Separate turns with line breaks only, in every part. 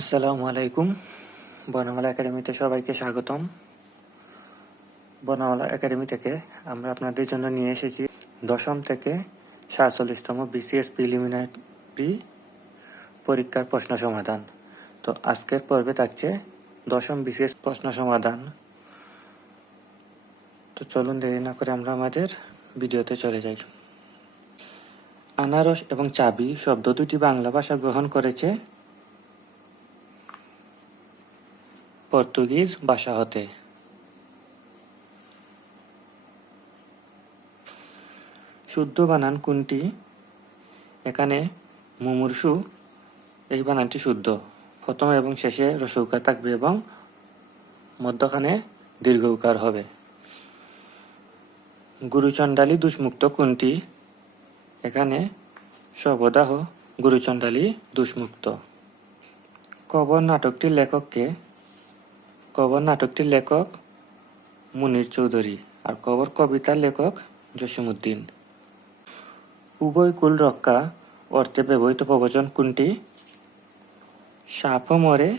আসসালামু আলাইকুম। বনমালা একাডেমিতে সবাইকে স্বাগতম। বনমালা একাডেমি থেকে আমরা আপনাদের জন্য নিয়ে এসেছি দশম থেকে সাতচল্লিশতম বিসিএস প্রিলিমিনারি পরীক্ষার প্রশ্ন সমাধান। তো আজকের পর্বে থাকছে দশম বিসিএস প্রশ্ন সমাধান। তো চলুন দেরি না করে আমরা আমাদের ভিডিওতে চলে যাই। আনারস এবং চাবি শব্দ দুটি বাংলা ভাষা গ্রহণ করেছে পর্তুগিজ ভাষা হতে। শুদ্ধ বানান কোনটি? এখানে মুমূর্ষু, এই বানানটি শুদ্ধ। প্রথম এবং শেষে রসৌকার থাকবে এবং মধ্যখানে দীর্ঘ উকার হবে। গুরুচণ্ডালী দুষ্মুক্ত কোনটি? এখানে সবদাহ গুরুচণ্ডালী দুষ্মুক্ত। কবর নাটকটির লেখককে কবর নাটকটির লেখক মুনির চৌধুরী আর কবর কবিতার লেখক জসিমুদ্দিন উভয় কুল রক্ষা, অর্থে ব্যবহৃত প্রবচন কোনটি? সাপও মরে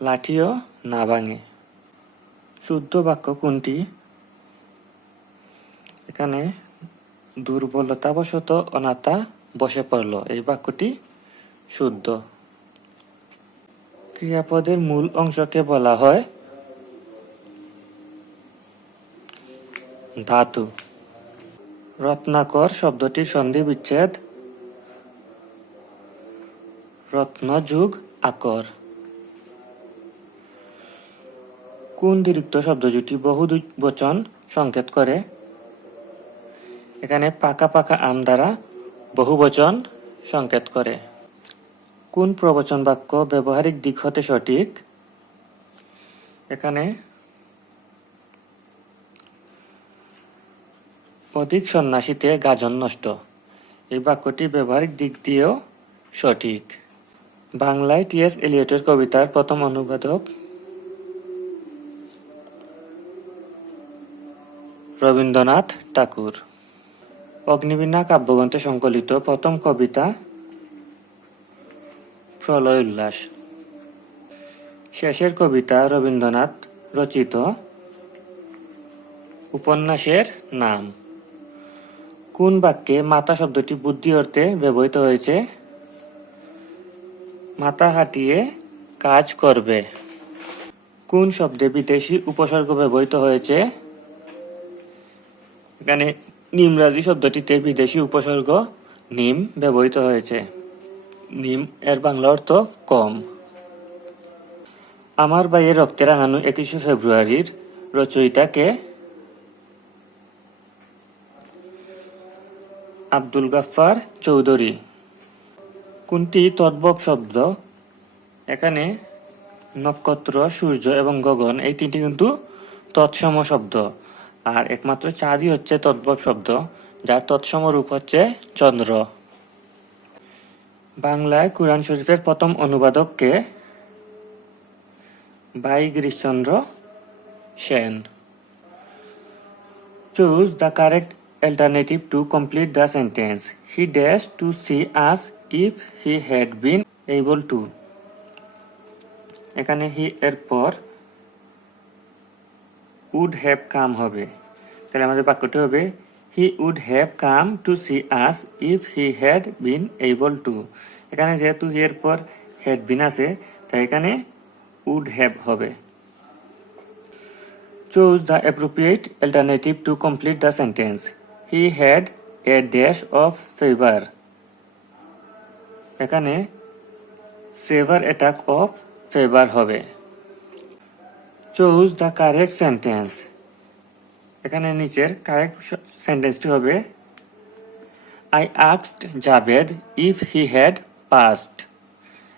লাঠিও না ভাঙে। শুদ্ধ বাক্য কোনটি? এখানে দুর্বলতাবশত অনাথা বসে পড়ল। এই বাক্যটি শুদ্ধ। ক্রিয়াপদের মূল অংশকে বলা হয় ধাতু। রত্নাকর শব্দটির সন্ধি বিচ্ছেদ। রত্নযুগ আকর। কোন দীর্ঘ শব্দ জুটি বহু বচন সংকেত করে? এখানে পাকা পাকা আম দ্বারা বহু বচন সংকেত করে। কোন প্রবচন বাক্য ব্যবহারিক দিক হতে সঠিক? এখানে অধিক সন্ন্যাসীতে গাজন নষ্ট। এই বাক্যটি ব্যবহারিক দিক দিয়েও সঠিক। বাংলায় টি এস এলিয়টের কবিতার প্রথম অনুবাদক রবীন্দ্রনাথ ঠাকুর। অগ্নিবীণা কাব্যগ্রন্থে সংকলিত প্রথম কবিতা প্রলয় উল্লাস। শেষের কবিতা রবীন্দ্রনাথ রচিত উপন্যাসের নাম। কোন বাক্যে মাতা শব্দটি বুদ্ধি অর্থে ব্যবহৃত হয়েছে? মাথা হাঁটিয়ে কাজ করবে। কোন শব্দে বিদেশি উপসর্গ ব্যবহৃত হয়েছে? এখানে নিমরাজি শব্দটিতে বিদেশি উপসর্গ নিম ব্যবহৃত হয়েছে। নিম এর বাংলা অর্থ কম। আমার ভাইয়ের রক্তে রাঙানো একুশে ফেব্রুয়ারির রচয়িতাকে আব্দুল গাফফার চৌধুরী। কোনটি তদ্ভব শব্দ? এখানে নক্ষত্র, সূর্য এবং গগন, এই তিনটি কিন্তু তৎসম শব্দ। আর একমাত্র চাঁদই হচ্ছে তদ্ভব শব্দ, যার তৎসম রূপ হচ্ছে চন্দ্র। বাংলায় কোরআন শরীফের প্রথম অনুবাদককে ভাই Girishchandra Sen. Choose the correct alternative to complete the sentence. He dashed to see us if he had been able to. এখানে হি এর পর উড হ্যাভ কাম হবে তাহলে আমাদের বাক্যটি হবে he would have come to see us if he had been able to এখানে যেহেতু হি এর পর হ্যাড বিন আছে তাই এখানে উড হ্যাভ হবে Choose the appropriate alternative to complete the sentence. He had a dash of fever. এখানে severe attack of fever হবে। চুজ দ্য কারেক্ট সেন্টেন্স এখানে নিচের কারেক্ট সেন্টেন্সটি হবে I আক্সড Javed if he had past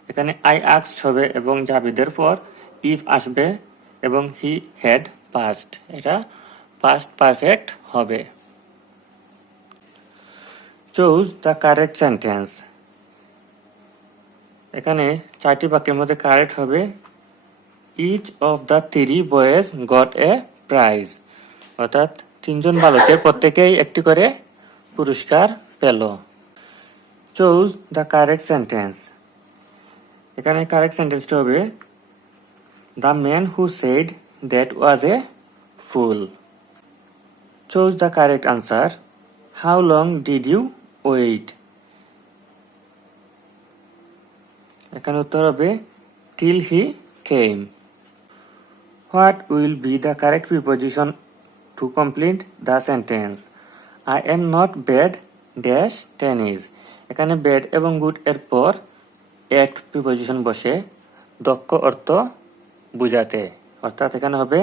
এখানে I আক্সড হবে এবং জাবেদের পর ইফ আসবে এবং হি হ্যাড পাস্ট এটা পাস্ট পারফেক্ট হবে। চুজ দ্য কারেক্ট সেন্টেন্স এখানে চারটি বাক্যের মধ্যে কারেক্ট হবে each of the three boys got a prize অর্থাৎ তিনজন বালকের প্রত্যেকেই একটি করে পুরস্কার পেল। চুজ দ্য কারেক্ট সেন্টেন্স এখানে কারেক্ট সেন্টেন্সটা হবে the man who said that was a fool choose the correct answer how long did you wait. এখানে উত্তর হবে till he came what will be the correct preposition to complete the sentence I am not bad dash tennis এখানে bad এবং good এর পর এট preposition বসে দক্ষ অর্থ বুঝাতে। অর্থাৎ এখানে হবে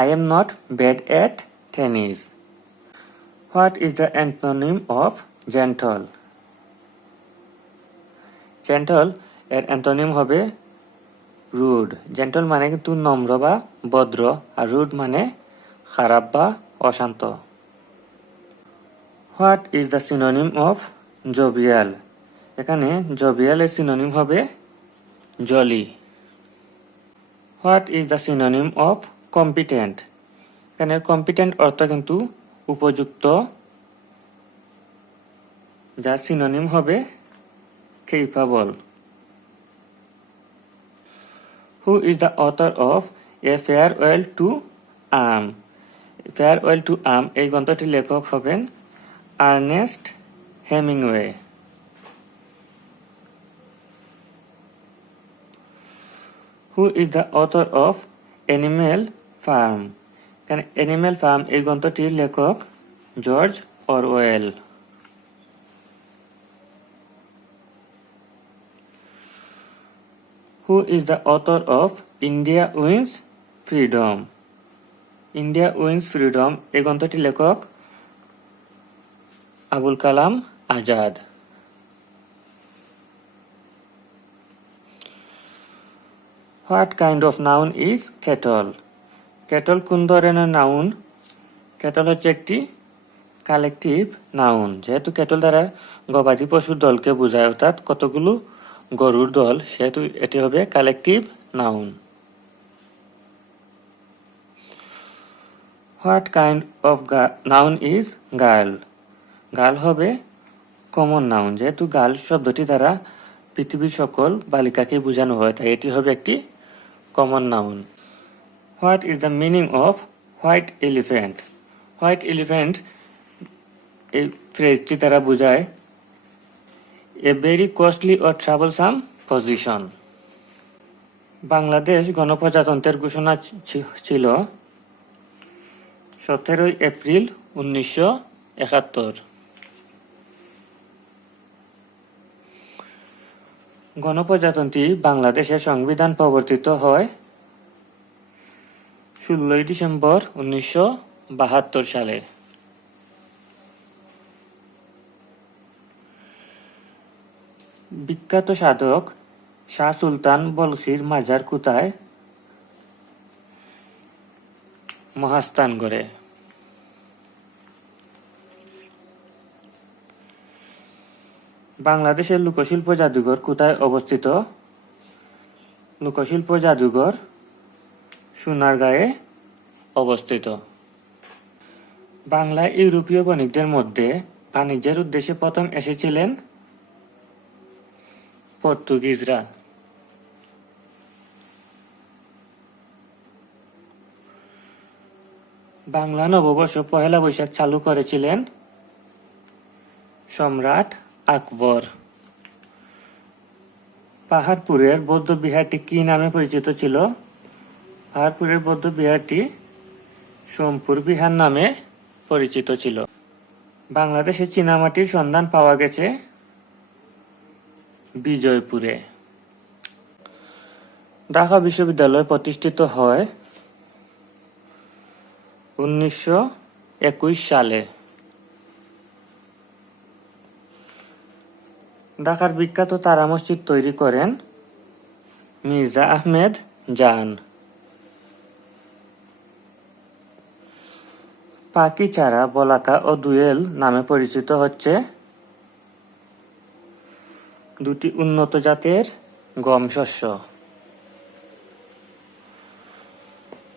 I am not bad at tennis what is the antonym of gentle gentle এর অ্যান্টোনিম হবে রুড। জেন্টল মানে কিন্তু নম্র বা ভদ্র, আর রুড মানে খারাপ বা অশান্ত। What is the synonym of jovial এখানে জবিয়ালের সিনোনিম হবে jolly what is the synonym of competent এখানে কম্পিটেন্ট অর্থ কিন্তু উপযুক্ত যার সিনোনিম হবে capable who is the author of a farewell to arm farewell to arm এই গ্রন্থটির লেখক হবেন Ernest Hemingway. Who is the author of Animal Farm কারণ অ্যানিমেল ফার্ম এই গ্রন্থটির লেখক George Orwell. Who is the author of India Wins Freedom? India Wins Freedom এই গ্রন্থটির লেখক Abul Kalam Azad. What kind of noun is cattle cattle কোন ধরনের noun cattle হচ্ছে একটি কালেকটিভ নাউন যেহেতু ক্যাটল দ্বারা গবাদি পশুর দলকে বোঝায়, অর্থাৎ কতগুলো গরুর দল, সেহেতু এটি হবে collective noun what kind of noun is girl girl হবে কমন নাউন যেহেতু গার্ল শব্দটি দ্বারা পৃথিবীর সকল বালিকাকে বোঝানো হয়, তাই এটি হবে একটি common noun what is the meaning of white elephant white elephant এই ফ্রেজটি দ্বারা বোঝায় এ ভেরি কস্টলি ও ট্রাভেলসাম পজিশন বাংলাদেশ গণপ্রজাতন্ত্রের ঘোষণা ছিল সতেরোই এপ্রিল উনিশশো একাত্তর। গণপ্রজাতন্ত্রী বাংলাদেশের সংবিধান প্রবর্তিত হয় ষোলোই ডিসেম্বর উনিশশো বাহাত্তর সালে। বিখ্যাত সাধক শাহ সুলতান বলখির মাজার কোথায়? মহাস্থান গড়ে। বাংলাদেশের লোকশিল্প জাদুঘর কোথায় অবস্থিত? লোকশিল্প জাদুঘর সোনারগাঁয়ে অবস্থিত। বাংলা ইউরোপীয় বণিকদের মধ্যে বাণিজ্যের উদ্দেশ্যে প্রথম এসেছিলেন পর্তুগিজরা বাংলা নববর্ষ পহেলা বৈশাখ চালু করেছিলেন সম্রাট আকবর। পাহাড়পুরের বৌদ্ধ বিহারটি কি নামে পরিচিত ছিল? পাহাড়পুরের বৌদ্ধ বিহারটি সোমপুর বিহার নামে পরিচিত ছিল। বাংলাদেশে চীনামাটির সন্ধান পাওয়া গেছে। বিজয়পুরে। ঢাকা বিশ্ববিদ্যালয় প্রতিষ্ঠিত হয় উনিশশো একুশ সালে। ঢাকার বিখ্যাত তারা মসজিদ তৈরি করেন মির্জা আহমেদ জান। পাকি চারা বলাকা ও দুয়েল নামে পরিচিত হচ্ছে দুটি উন্নত জাতের গম শস্য।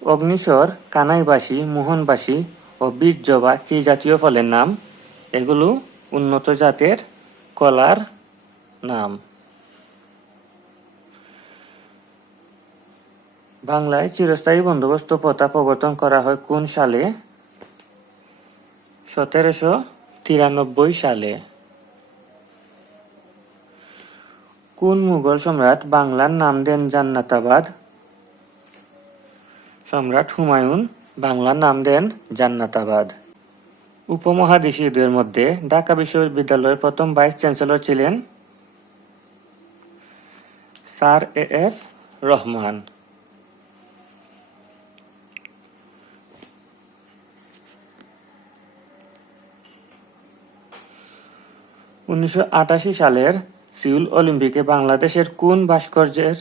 অগ্নিস্বর কানাইবাসী, মোহনবাসী ও বীরজবা কি জাতীয় ফলের নাম? এগুলো উন্নত জাতের কলার নাম। বাংলায় চিরস্থায়ী বন্দোবস্ত প্রথা প্রবর্তন করা হয় কোন সালে? সতেরোশো তিরানব্বই সালে। কোন মুঘল সম্রাট বাংলার নাম দেন জান্নাতাবাদ? সম্রাট হুমায়ুন, বাংলার নাম দেন জান্নাতাবাদ। উপমহাদেশীয়দের মধ্যে ঢাকা বিশ্ববিদ্যালয়ের প্রথম ভাইস চ্যান্সেলর ছিলেন স্যার এ এফ রহমান। উনিশশো আটাশি সালের সিউল অলিম্পিকে বাংলাদেশের কোন ভাস্কর্যের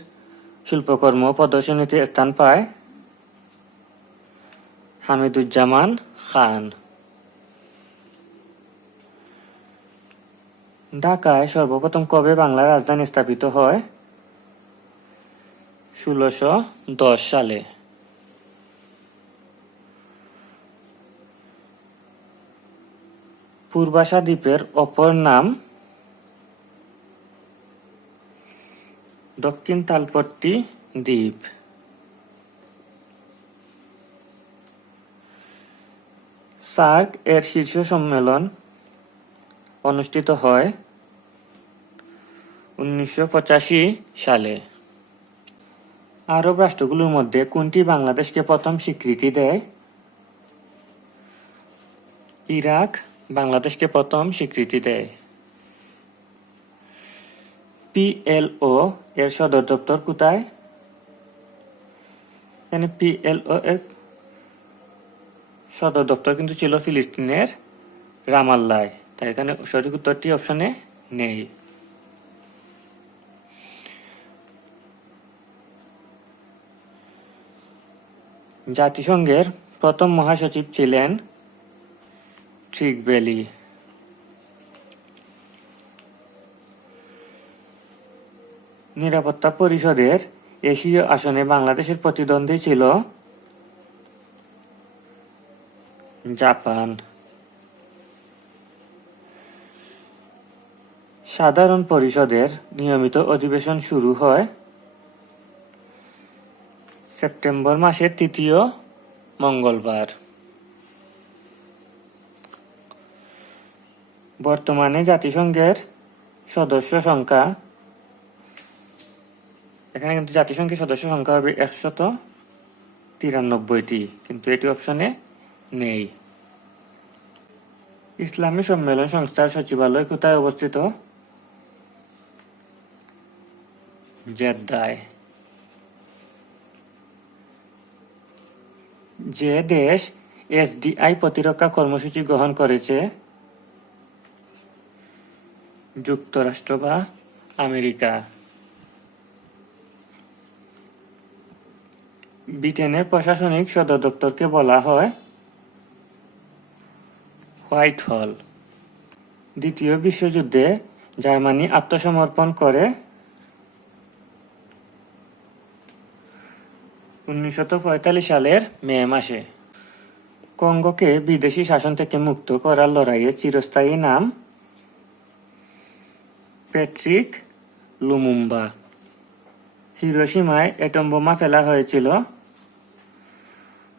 শিল্পকর্ম প্রদর্শনীতে স্থান পায়? হামিদুজ্জামান খান। ঢাকায় সর্বপ্রথম কবে বাংলার রাজধানী স্থাপিত হয়? ষোলোশো দশ সালে। পূর্বাশা দ্বীপের অপর নাম দক্ষিণ তালপট্টি দ্বীপ। সার্ক এর শীর্ষ সম্মেলন অনুষ্ঠিত হয় উনিশশো পঁচাশি সালে। আরব রাষ্ট্রগুলোর মধ্যে কোনটি বাংলাদেশকে প্রথম স্বীকৃতি দেয়? ইরাক বাংলাদেশকে প্রথম স্বীকৃতি দেয়। পিএলও এর সদর দপ্তর কোথায়? এখানে পিএলও এর সদর দপ্তর কিন্তু ছিল ফিলিস্তিনের রামাল্লায়। তাই এখানে সঠিক উত্তরটি অপশনে নেই। জাতিসংঘের প্রথম মহাসচিব ছিলেন ট্রিকবেলি নিরাপত্তা পরিষদের এশীয় আসনে বাংলাদেশের প্রতিদ্বন্দ্বী ছিল জাপান। সাধারণ পরিষদের নিয়মিত অধিবেশন শুরু হয় সেপ্টেম্বর মাসের তৃতীয় মঙ্গলবার। বর্তমানে জাতিসংঘের সদস্য সংখ্যা এখানে কিন্তু জাতিসংঘের সদস্য সংখ্যা হবে একশত তিরানব্বইটি, কিন্তু এটি অপশনে নেই। ইসলামী সম্মেলন সংস্থার সচিবালয় কোথায় অবস্থিত? জেদ্দায়। যে দেশ এসডিআই প্রতিরক্ষা কর্মসূচি গ্রহণ করেছে, যুক্তরাষ্ট্র বা আমেরিকা। ব্রিটেনের প্রশাসনিক সদর দপ্তরকে বলা হয় হোয়াইট হল। দ্বিতীয় বিশ্বযুদ্ধে জার্মানি আত্মসমর্পণ করে উনিশশো পঁয়তাল্লিশ সালের মে মাসে। কঙ্গোকে বিদেশি শাসন থেকে মুক্ত করার লড়াইয়ের চিরস্থায়ী নাম প্যাট্রিক লুমুম্বা। হিরোসীমায় অ্যাটম বোমা ফেলা হয়েছিল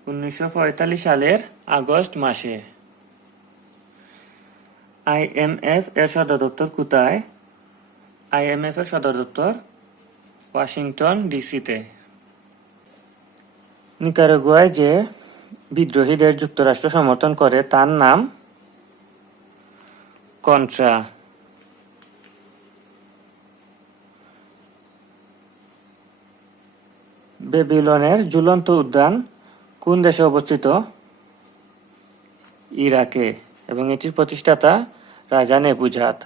উনিশশো পঁয়তাল্লিশ সালের আগস্ট মাসে। আইএমএফ এর সদর দপ্তর কোথায়? আইএমএফ এর সদর দপ্তর ওয়াশিংটন ডিসিতে। নিকারাগুয়ায় যে বিদ্রোহীদের যুক্তরাষ্ট্র সমর্থন করে, তার নাম কন্ট্রা। বেবিলনের ঝুলন্ত উদ্যান কোন দেশে অবস্থিত? ইরাকে। এবং এটির প্রতিষ্ঠাতা রাজা নেবুজাত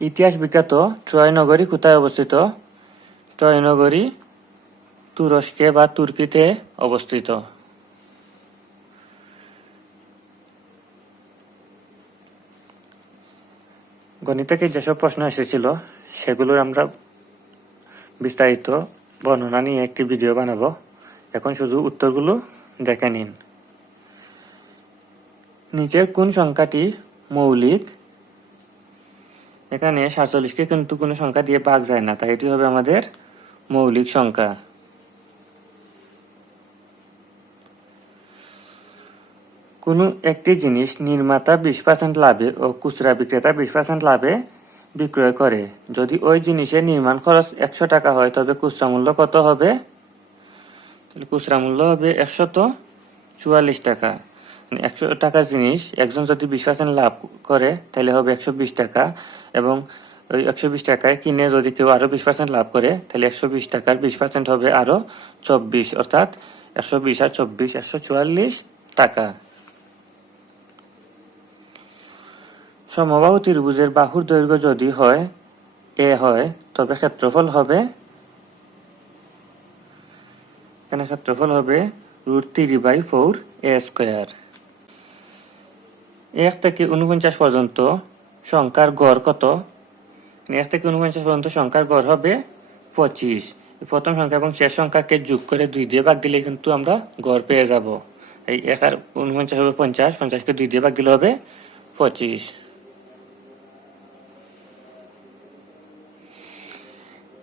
ইতিহাস বিখ্যাত ট্রয় নগরী কোথায় অবস্থিত? ট্রয় নগরী তুরস্কে বা তুর্কিতে অবস্থিত। গণিত থেকে যেসব প্রশ্ন এসেছিল, সেগুলোর আমরা বিস্তারিত বর্ণনা নিয়ে একটি ভিডিও বানাবো। এখন শুধু উত্তরগুলো দেখে নিন। নিচের কোন সংখ্যাটি মৌলিক? এখানে সাতচল্লিশকে কিন্তু কোনো সংখ্যা দিয়ে ভাগ যায় না, তাই এটি হবে আমাদের মৌলিক সংখ্যা। কোনো একটি জিনিস নির্মাতা বিশ পার্সেন্ট লাভে ও খুচরা বিক্রেতা বিশ পার্সেন্ট লাভে বিক্রয় করে। যদি ওই জিনিসের নির্মাণ খরচ একশো টাকা হয়, তবে খুচরা মূল্য কত হবে? তাহলে খুচরা মূল্য হবে একশত চুয়াল্লিশ টাকা। মানে একশো টাকার জিনিস একজন যদি বিশ পার্সেন্ট লাভ করে, তাহলে হবে একশো বিশ টাকা। এবং ওই একশো বিশ টাকায় কিনে যদি কেউ আরও বিশ পার্সেন্ট লাভ করে, তাহলে একশো বিশ টাকার বিশ পার্সেন্ট হবে আরও চব্বিশ। অর্থাৎ একশো বিশ আর চব্বিশ, একশো চুয়াল্লিশ টাকা। সমবাহু ত্রিভুজের বাহুর দৈর্ঘ্য যদি হয়, এ হয়, তবে ক্ষেত্রফল হবে এখানে ক্ষেত্রফল হবে root three by four A square এক থেকে উনপঞ্চাশ পর্যন্ত সংখ্যার গড় কত? এক থেকে উনপঞ্চাশ পর্যন্ত সংখ্যার গড় হবে পঁচিশ। প্রথম সংখ্যা এবং শেষ সংখ্যাকে যোগ করে দুই দিয়ে ভাগ দিলে কিন্তু আমরা গড় পেয়ে যাব। এই এক আর উনপঞ্চাশ হবে পঞ্চাশ, পঞ্চাশকে দুই দিয়ে ভাগ দিলে হবে পঁচিশ।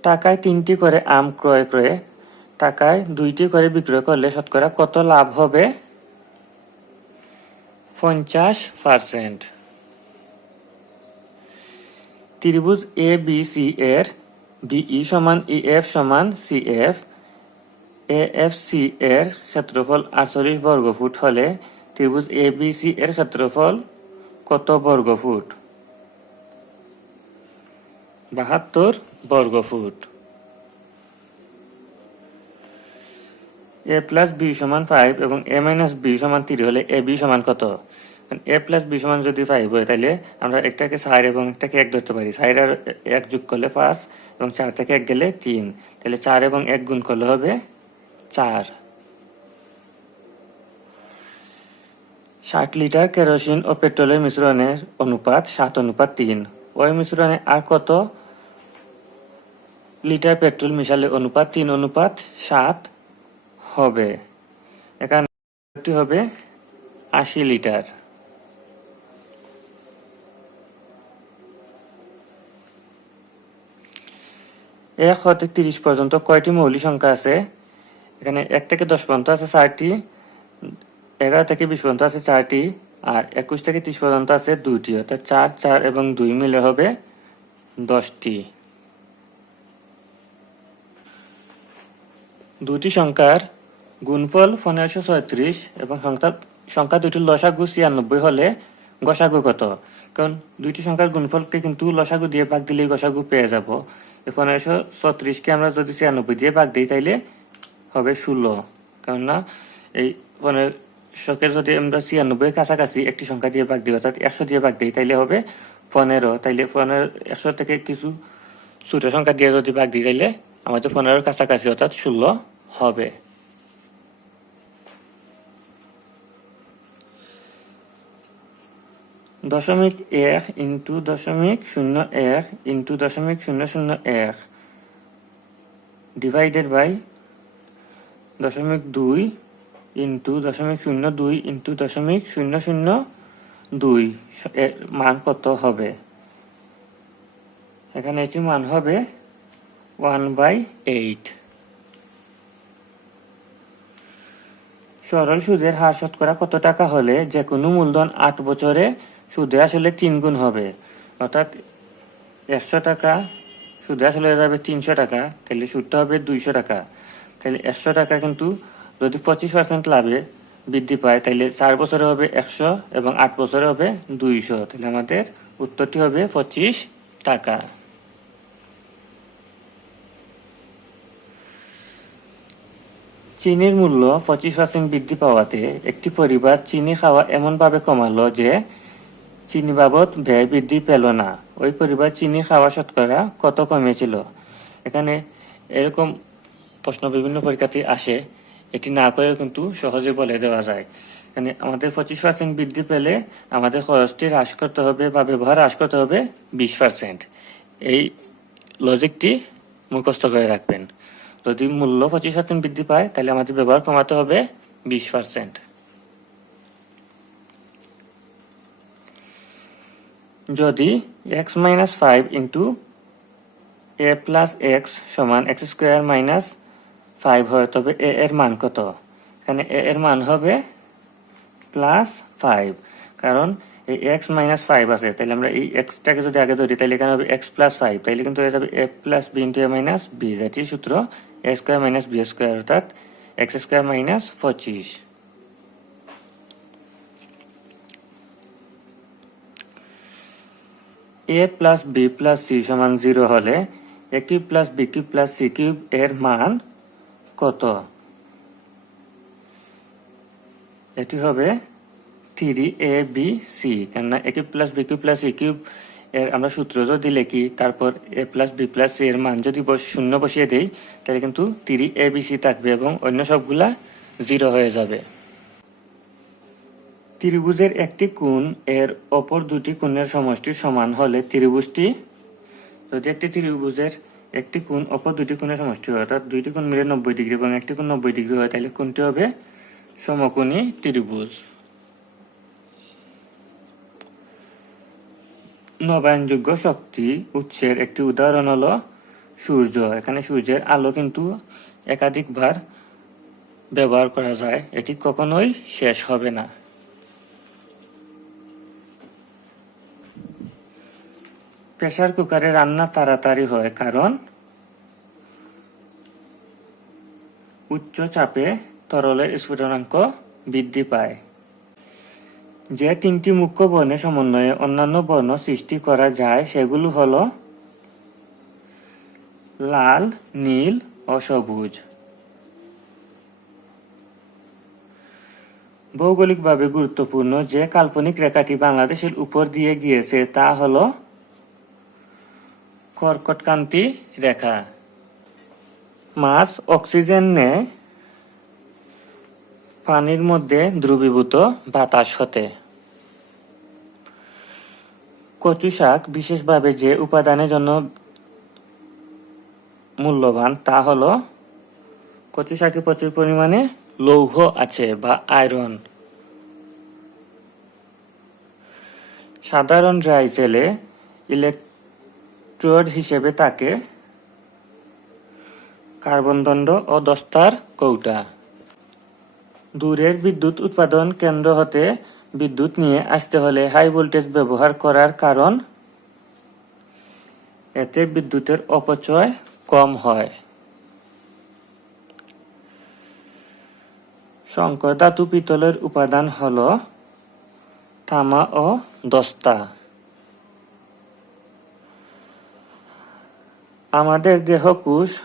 টাকায় তিনটি করে আম ক্রয় করে, টাকায় দুইটি করে বিক্রয় করলে শতকরা কত লাভ হবে? পঞ্চাশ পার্সেন্ট। ত্রিভুজ এ বি সি এর বিই সমান ই এফ সমান C F A F C এর ক্ষেত্রফল আটচল্লিশ বর্গফুট হলে ত্রিভুজ এ বি সি এর ক্ষেত্রফল কত বর্গফুট? বাহাত্তর বর্গফুট এ প্লাস বি সমান ফাইভ এবং এ মাইনাস বি সমান থ্রি হলে এ বি সমান কত? এ প্লাস বি সমান যদি ফাইভ হয় তাহলে আমরা একটাকে চার এবং একটাকে এক ধরতে পারি। চার আর এক যোগ করলে পাঁচ এবং চার থেকে এক গেলে তিন। তাহলে চার এবং এক গুণ করলে হবে চার। ষাট লিটার কেরোসিন ও পেট্রোলের মিশ্রণের অনুপাত সাত অনুপাত তিন। ওই মিশ্রণে আর কত? লিটার পেট্রোল মিশালে অনুপাত তিন অনুপাত সাত হবে। এখানে হবে আশি লিটার। এক হতে তিরিশ পর্যন্ত কয়টি মৌলিক সংখ্যা আছে? এখানে এক থেকে দশ পর্যন্ত আছে চারটি, এগারো থেকে বিশ পর্যন্ত আছে চারটি, আর একুশ থেকে ত্রিশ পর্যন্ত আছে দুইটি। অর্থাৎ চার চার এবং দুই মিলে হবে দশটি। দুটি সংখ্যার গুণফল পনেরোশো ছয়ত্রিশ এবং সংখ্যা সংখ্যা দুটির লসাগু ছিয়ানব্বই হলে গসাগু কত? কারণ দুইটি সংখ্যার গুণফলকে কিন্তু লসাগু দিয়ে ভাগ দিলেই গসাগু পেয়ে যাব। এই পনেরোশো ছত্রিশকে আমরা যদি ছিয়ানব্বই দিয়ে ভাগ দিই তাইলে হবে ষোলো। কেননা এই পনেরোশোকে যদি আমরা ছিয়ানব্বই কাছাকাছি একটি সংখ্যা দিয়ে ভাগ দিই, অর্থাৎ একশো দিয়ে ভাগ দিই, তাইলে হবে পনেরো। তাইলে পনেরো একশো থেকে কিছু ছোট সংখ্যা দিয়ে যদি ভাগ দিই, তাইলে আমাদের পনেরোর কাছাকাছি, অর্থাৎ ষোলো হবে। দশমিক এক ইন্টু দশমিক শূন্য এক ইন্টু দশমিক শূন্য শূন্য এক ডিভাইডেড বাই দশমিক দুই ইন্টু দশমিক শূন্য দুই ইন্টু দশমিক শূন্য শূন্য দুই। মান কত হবে? এখানে এটির মান হবে ওয়ান বাই এইট। সরল সুদের হার শতকরা কত টাকা হলে যে কোনো মূলধন আট বছরে সুদে আসলে তিন গুণ হবে? অর্থাৎ একশো টাকা সুদে আসলে যাবে তিনশো টাকা, তাহলে সুদটা হবে দুইশো টাকা। তাহলে একশো টাকা কিন্তু যদি পঁচিশ পার্সেন্ট লাভে বৃদ্ধি পায়, তাহলে চার বছরে হবে একশো এবং আট বছরে হবে দুইশো। তাহলে আমাদের উত্তরটি হবে পঁচিশ টাকা। চিনির মূল্য পঁচিশ পার্সেন্ট বৃদ্ধি পাওয়াতে একটি পরিবার চিনি খাওয়া এমনভাবে কমালো যে চিনি বাবদ ব্যয় বৃদ্ধি পেল না। ওই পরিবার চিনি খাওয়া শতকরা কত কমেছিল? এখানে এরকম প্রশ্ন বিভিন্ন পরীক্ষাতে আসে। এটি না করে কিন্তু সহজে বলে দেওয়া যায়। এখানে আমাদের পঁচিশ পার্সেন্ট বৃদ্ধি পেলে আমাদের খরচটি হ্রাস করতে হবে বা ব্যবহার হ্রাস করতে হবে বিশ পার্সেন্ট এই লজিকটি মুখস্থ করে রাখবেন। যদি মূল্য পঁচিশ পার্সেন্ট বৃদ্ধি পায়, তাহলে আমাদের ব্যবহার কমাতে হবে বিশ পার্সেন্ট যদি X minus five into A plus X সমান এক্স স্কোয়ার মাইনাস ফাইভ হয়, তবে এ এর মান কত? এখানে এ এর মান হবে প্লাস ফাইভ কারণ এই এক্স মাইনাস ফাইভ আছে, তাহলে আমরা এই এক্সটাকে যদি আগে ধরি, তাহলে এখানে হবে এক্স প্লাস ফাইভ তাহলে কিন্তু হয়ে যাবে A plus B into A minus B যেটি সূত্র A square minus B square অর্থাৎ এক্স স্কোয়ার মাইনাস পঁচিশ। A plus B plus C সমান জিরো হলে A cube plus B cube plus C cube এর মান কত? এটি হবে থ্রি এ বি সি কেননা A cube plus B cube plus C cube এর আমরা সূত্র যদি লিখি তারপর A plus B plus C এর মান যদি শূন্য বসিয়ে দেই, তাহলে কিন্তু থ্রি এ বি সি থাকবে এবং অন্য সবগুলা জিরো হয়ে যাবে। ত্রিভুজের একটি কোণ এর অপর দুটি কোণের সমষ্টি সমান হলে ত্রিভুজটি, যদি একটি ত্রিভুজের একটি কোণ অপর দুটি কোণের সমষ্টি হয়, অর্থাৎ দুইটি কোণ মিলে নব্বই ডিগ্রি এবং একটি কোণ নব্বই ডিগ্রি হয়, তাহলে কোনটি হবে সমকোণী ত্রিভুজ। নবায়নযোগ্য শক্তি উৎসের একটি উদাহরণ হলো সূর্য। এখানে সূর্যের আলো কিন্তু একাধিকবার ব্যবহার করা যায়। এটি কখনোই শেষ হবে না। প্রেসার কুকারে রান্না তাড়াতাড়ি হয় কারণ উচ্চ চাপে তরলের স্ফুটনাঙ্ক বৃদ্ধি পায়। যে তিনটি মুখ্য বর্ণের সমন্বয়ে অন্যান্য বর্ণ সৃষ্টি করা যায়, সেগুলো হলো লাল, নীল ও সবুজ। ভৌগোলিকভাবে গুরুত্বপূর্ণ যে কাল্পনিক রেখাটি বাংলাদেশের উপর দিয়ে গিয়েছে, তা হল কর্কটকান্তি রেখা। মাছ অক্সিজেন নেয় পানির মধ্যে দ্রবীভূত বাতাস হতে। কচু শাক বিশেষভাবে যে উপাদানের জন্য মূল্যবান, তা হলো কচু শাকে প্রচুর পরিমাণে লৌহ আছে বা আয়রন। সাধারণ ড্রাই সেলে ইলেকট্রোড হিসেবে তাকে কার্বন দণ্ড ও দস্তার কৌটা। দূরের বিদ্যুৎ উৎপাদন কেন্দ্র হতে বিদ্যুৎ নিয়ে আসতে হলে হাই ভোল্টেজ ব্যবহার করার কারণ? এতে বিদ্যুতের অপচয় কম হয়। শঙ্কর ধাতু পিতলের উপাদান হল তামা ও দস্তা। আমাদের দেহকোষ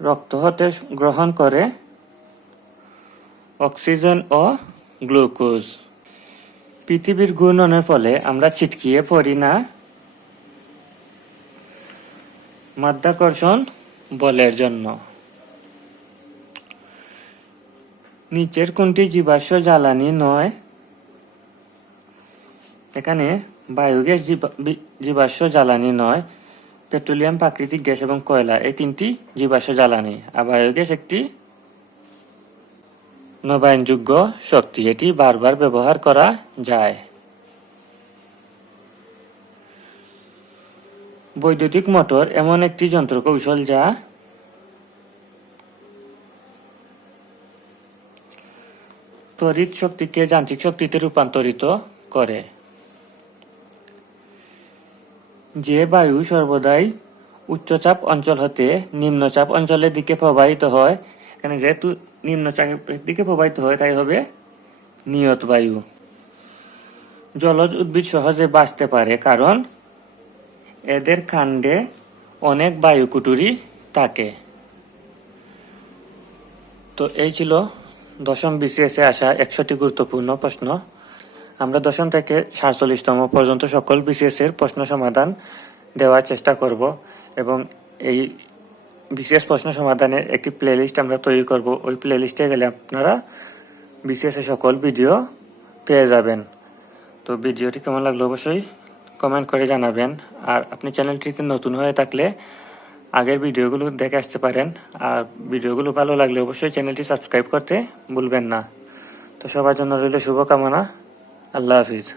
রক্ত হতে গ্রহণ করে অক্সিজেন ও গ্লুকোজ। পৃথিবীর ঘূর্ণনের ফলে আমরা ছিটকিয়ে পড়ি না? মাধ্যাকর্ষণ বলের জন্য। নিচের কোনটি জীবাশ্ম জ্বালানি নয়? এখানে বায়োগ্যাস জীবা- জীবাশ্ম জ্বালানি নয়, পেট্রোলিয়াম, প্রাকৃতিক গ্যাস এবং কয়লা। এই তিনটি জীবাশ্ম জ্বালানি। আর বায়োগ্যাস একটি নবায়নযোগ্য শক্তি, এটি বারবার ব্যবহার করা যায়। বৈদ্যুতিক মোটর এমন একটি যন্ত্র কৌশল যা তড়িৎ শক্তিকে যান্ত্রিক শক্তিতে রূপান্তরিত করে। যে বায়ু সর্বদাই উচ্চচাপ অঞ্চল হতে নিম্নচাপ অঞ্চলের দিকে প্রবাহিত হয়, এখানে যেহেতু নিম্নচাপের দিকে প্রবাহিত হয়, তাই হবে নিয়ত বায়ু। জলজ উদ্ভিদ সহজে বাঁচতে পারে কারণ এদের কাণ্ডে অনেক বায়ুকুটুরি থাকে। তো এই ছিল দশম বিসিএসে আসা একশোটি গুরুত্বপূর্ণ প্রশ্ন। আমরা দশম থেকে সাতচল্লিশতম পর্যন্ত সকল বিসিএস এর প্রশ্ন সমাধান দেওয়ার চেষ্টা করব এবং এই বিশেষ প্রশ্ন সমাধানের একটি প্লেলিস্ট আমরা তৈরি করব। ওই প্লেলিস্টে গেলে আপনারা বিসিএস এর সকল ভিডিও পেয়ে যাবেন। তো ভিডিওটি কেমন লাগল অবশ্যই কমেন্ট করে জানাবেন। আর আপনি চ্যানেলটিতে নতুন হয়ে থাকলে আগের ভিডিওগুলো দেখে আসতে পারেন। আর ভিডিওগুলো ভালো লাগলে অবশ্যই চ্যানেলটি সাবস্ক্রাইব করতে ভুলবেন না। তো সবার জন্য রইল শুভকামনা। আল্লাহ হাফিজ।